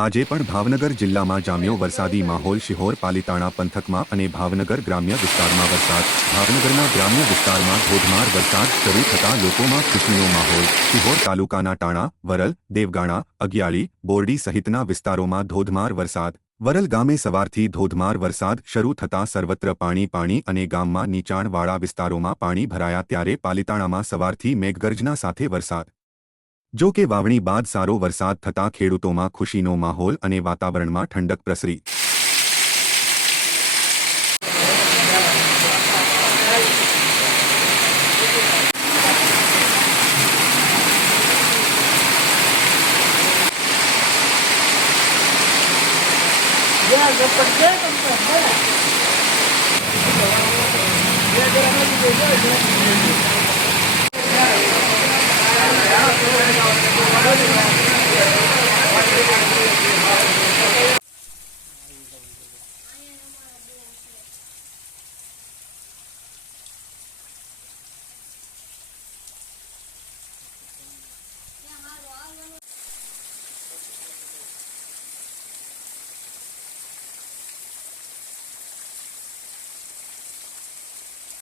આજે પણ ભાવનગર જિલ્લામાં જામ્યો વરસાદી માહોલ। શિહોર પાલીતાણા પંથકમાં અને ભાવનગર ગ્રામ્ય વિસ્તારમાં વરસાદ। ભાવનગરના ગ્રામ્ય વિસ્તારમાં ધોધમાર વરસાદ શરૂ થતાં લોકોમાં ખુશીનો માહોલ। શિહોર તાલુકાના ટાણા, વરલ, દેવગાણા, અગિયાળી, બોરડી સહિતના વિસ્તારોમાં ધોધમાર વરસાદ। વરલ ગામે સવારથી ધોધમાર વરસાદ શરૂ થતાં સર્વત્ર પાણી અને ગામમાં નીચાણવાળા વિસ્તારોમાં પાણી ભરાયા ત્યારે પાલીતાણામાં સવારથી મેઘગર્જના સાથે વરસાદ। જો કે વાવણી બાદ સારો વરસાદ થતાં ખેડૂતોમાં ખુશીનો માહોલ અને વાતાવરણમાં ઠંડક પ્રસરી।